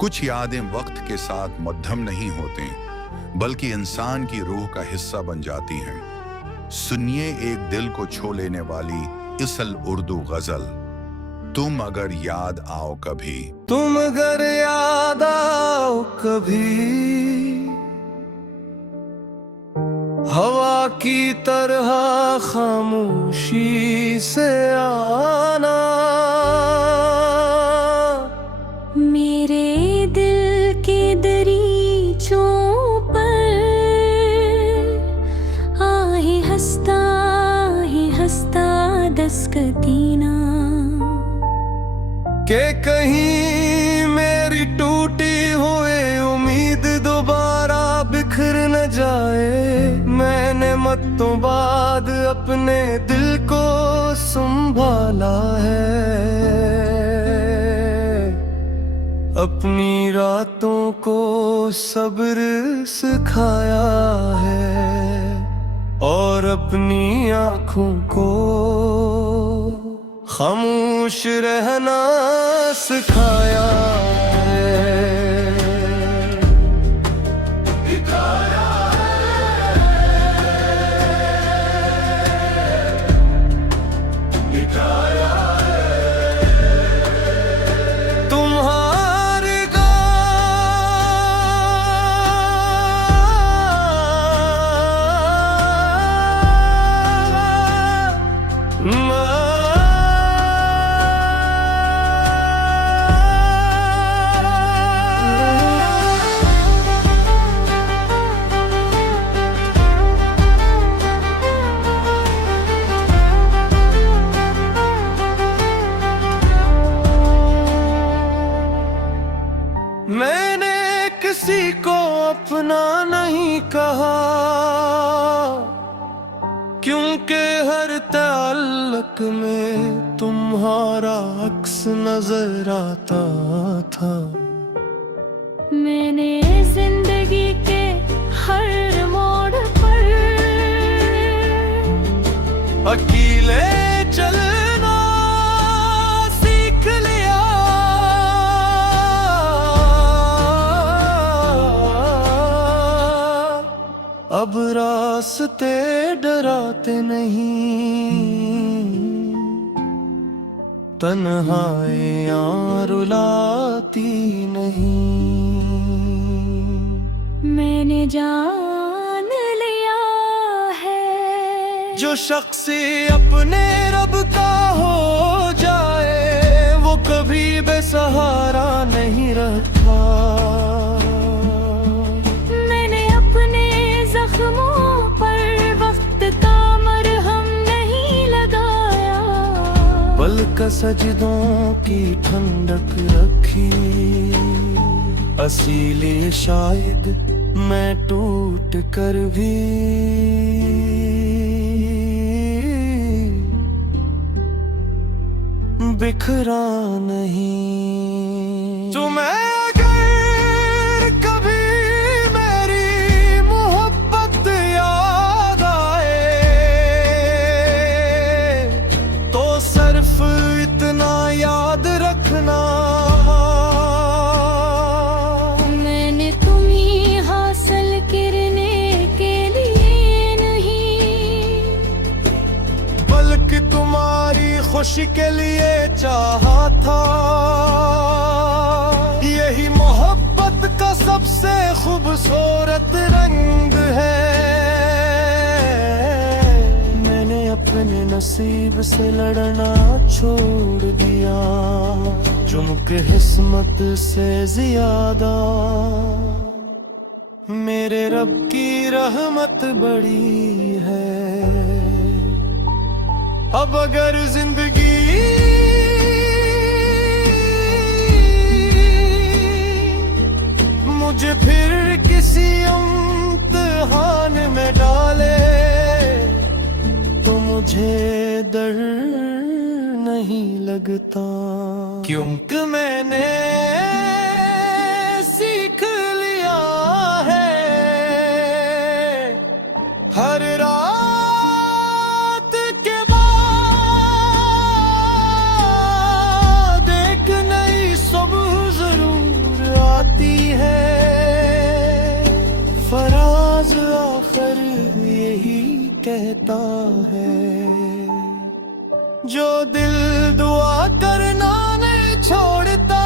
कुछ यादें वक्त के साथ मध्यम नहीं होती, बल्कि इंसान की रूह का हिस्सा बन जाती हैं। सुनिए एक दिल को छू लेने वाली इसल उर्दू गजल, तुम अगर याद आओ कभी। तुम अगर याद आओ कभी, हवा की तरह खामोशी से आना, मेरे दिल के दरीचों पर आहे हंसता दस्तकीना, के कहीं मेरी टूटी हुई उम्मीद दोबारा बिखर न जाए। मैंने मत्तों बाद अपने दिल को संभाला है, अपनी रातों को सब्र सिखाया है, और अपनी आँखों को खामोश रहना सिखाया है। मैंने किसी को अपना नहीं कहा, क्योंकि हर ताल्लुक में तुम्हारा अक्स नजर आता था। मैंने जिंदगी के हर मोड़ पर अकेले चलना सीख लिया, अब रास्ते डराते नहीं, तन्हाइयाँ रुलाती नहीं। मैंने जान लिया है, जो शख्स अपने रब का हो जाए वो कभी बेसहारा नहीं रहता। मैंने अपने जख्मों पर वक्त का मरहम नहीं लगाया, बल्कि सजदों की ठंडक रखी। इसीलिए शायद मैं टूट कर भी बिखरा नहीं। तुम्हें अगर कभी मेरी मोहब्बत याद आए, तो सिर्फ इतना याद रखना, मैंने तुम्हें हासिल करने के लिए नहीं, बल्कि तुम्हारी खुशी के लिए चाहा था। यही मोहब्बत का सबसे खूबसूरत रंग है। मैंने अपने नसीब से लड़ना छोड़ दिया, चुमके किस्मत से ज्यादा मेरे रब की रहमत बड़ी है। अब अगर जिंदगी मुझे फिर किसी इम्तिहान में डाले, तो मुझे डर नहीं लगता, क्योंकि मैंने सीख लिया है हर रात के बाद एक नई सुबह जरूर जो दिल दुआ करना नहीं छोड़ता,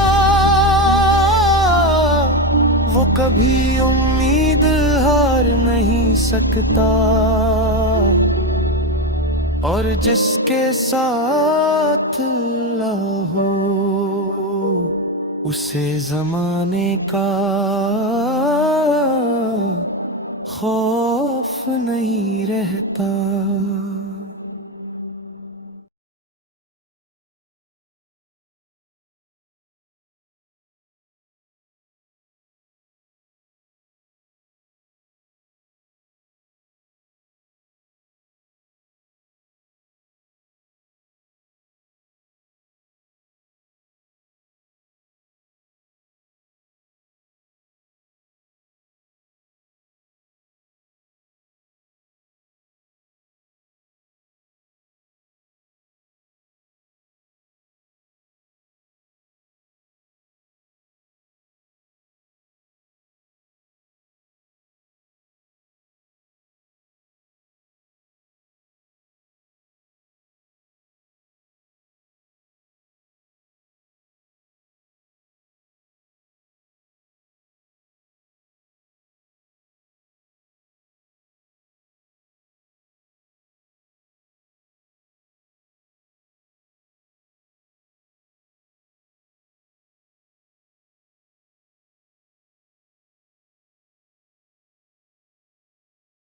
वो कभी उम्मीद हार नहीं सकता। और जिसके साथ अल्लाह हो, उसे जमाने का खौफ नहीं रहता।